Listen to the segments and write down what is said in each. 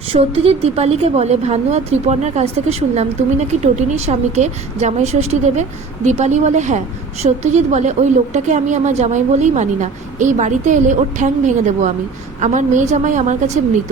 সত্যজিৎ দীপালিকে বলে, ভানু আর ত্রিপর্ণার কাছ থেকে শুনলাম তুমি নাকি টটিনির স্বামীকে জামাই ষষ্ঠী দেবে। দীপালি বলে হ্যাঁ। সত্যজিৎ বলে, ওই লোকটাকে আমি আমার জামাই বলেই মানি না। এই বাড়িতে এলে ওর ঠ্যাং ভেঙে দেবো আমি। আমার মেয়ে জামাই আমার কাছে মৃত।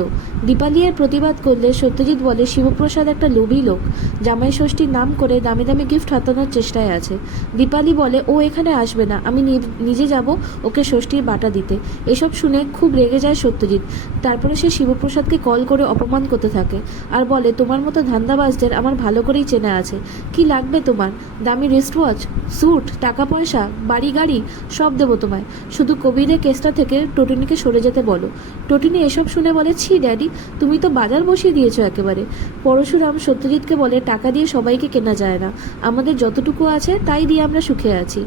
দীপালি এর প্রতিবাদ করলে সত্যজিৎ বলে, শিবপ্রসাদ একটা লোভী লোক, জামাই ষষ্ঠীর নাম করে দামি দামি গিফট হাতানোর চেষ্টায় আছে। দীপালি বলে, ও এখানে আসবে না, আমি নিজে যাব ওকে ষষ্ঠীর বাটা দিতে। এসব শুনে খুব রেগে যায় সত্যজিৎ। তারপরে সে শিবপ্রসাদকে কল করে অপমান করতে থাকে আর বলে, তোমার মতো ধান্দাবাজদের আমার ভালো করেই চেনা আছে। কি লাগবে তোমার? দামি রিস্ট ওয়াচ, স্যুট, টাকা পয়সা, বাড়ি গাড়ি সব দেবো তোমায়। শুধু কবিরের কেসটা থেকে টটিনিকে সরে যেতে বলো। টটিনি এসব শুনে বলে, ছি ড্যাডি, তুমি তো বাজার বসিয়ে দিয়েছো একেবারে। পরশুরাম সত্যজিৎকে বলে, টাকা দিয়ে সবাইকে কেনা যায় না, আমাদের যতটুকু আছে তাই দিয়ে আমরা সুখে আছি।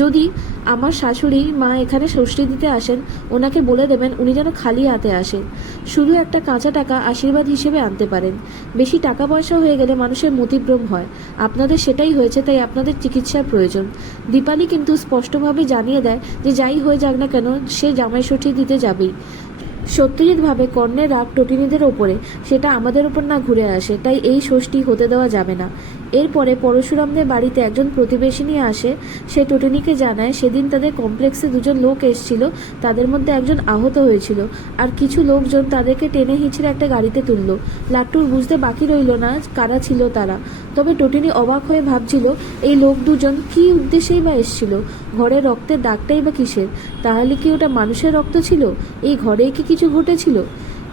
যদি আমার শাশুড়ি মা এখানে ষষ্ঠী দিতে আসেন, ওনাকে বলে দেবেন উনি যেন খালি হাতে আসেন, শুধু একটা কাঁচা টাকা আশীর্বাদ হিসেবে আনতে পারেন। বেশি টাকা পয়সা হয়ে গেলে মানুষের মতিভ্রম হয়, আপনাদের সেটাই হয়েছে, তাই আপনাদের চিকিৎসার প্রয়োজন। দীপালি কিন্তু স্পষ্টভাবে জানিয়ে দেয় যে যাই হয়ে যাক না কেন সে জামাই ষষ্ঠী দিতে যাবেই। সত্যজিৎ ভাবে কর্ণের রাগ টটিনিদের ওপরে, সেটা আমাদের ওপর না ঘুরে আসে, তাই এই ষষ্ঠী হতে দেওয়া যাবে না। এরপরে পরশুরামদের বাড়িতে একজন প্রতিবেশিনী আসে। সে টটিনিকে জানায় সেদিন তাদের কমপ্লেক্সে দুজন লোক এসেছিল, তাদের মধ্যে একজন আহত হয়েছিল আর কিছু লোকজন তাদেরকে টেনে হিঁচড়ে একটা গাড়িতে তুলল। লাট্টুর বুঝতে বাকি রইল না কারা ছিল তারা। তবে টটিনি অবাক হয়ে ভাবছিল এই লোক দুজন কী উদ্দেশ্যেই বা এসেছিল, ঘরে রক্তের দাগটাই বা কিসের? তাহলে কি ওটা মানুষের রক্ত ছিল? এই ঘরেই কি কিছু ঘটেছিল?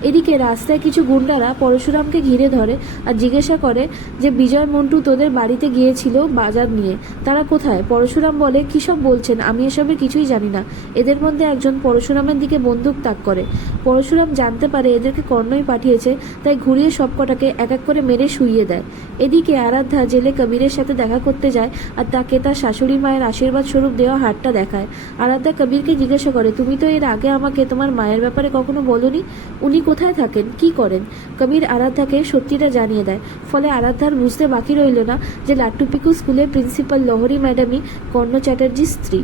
এদিকে রাস্তায় কিছু গুন্ডারা পরশুরামকে ঘিরে ধরে আর জিজ্ঞাসা করে যে বিজয় মন্টু তোদের বাড়িতে গিয়েছিল বাজার নিয়ে, তারা কোথায়? পরশুরাম বলে, কী সব বলছেন, আমি এসবের কিছুই জানি না। এদের মধ্যে একজন পরশুরামের দিকে বন্দুক তাক করে। পরশুরাম জানতে পারে এদেরকে কর্ণই পাঠিয়েছে, তাই ঘুরিয়ে সবকটাকে এক এক করে মেরে শুইয়ে দেয়। এদিকে আরাধ্যা জেলে কবিরের সাথে দেখা করতে যায় আর তাকে তার শাশুড়ি মায়ের আশীর্বাদ স্বরূপ দেওয়া হারটা দেখায়। আরাধ্যা কবিরকে জিজ্ঞাসা করে, তুমি তো এর আগে আমাকে তোমার মায়ের ব্যাপারে কখনো বলোনি, উনি কোথায় থাকেন, কি করেন? কবির আরাধ্যাকে সত্যিটা জানিয়ে দেয়। ফলে আরাধ্যার বুঝতে বাকি রইল না যে লাট্টু পিকু স্কুলের প্রিন্সিপাল লহরী ম্যাডামই কর্ণ চ্যাটার্জির স্ত্রী।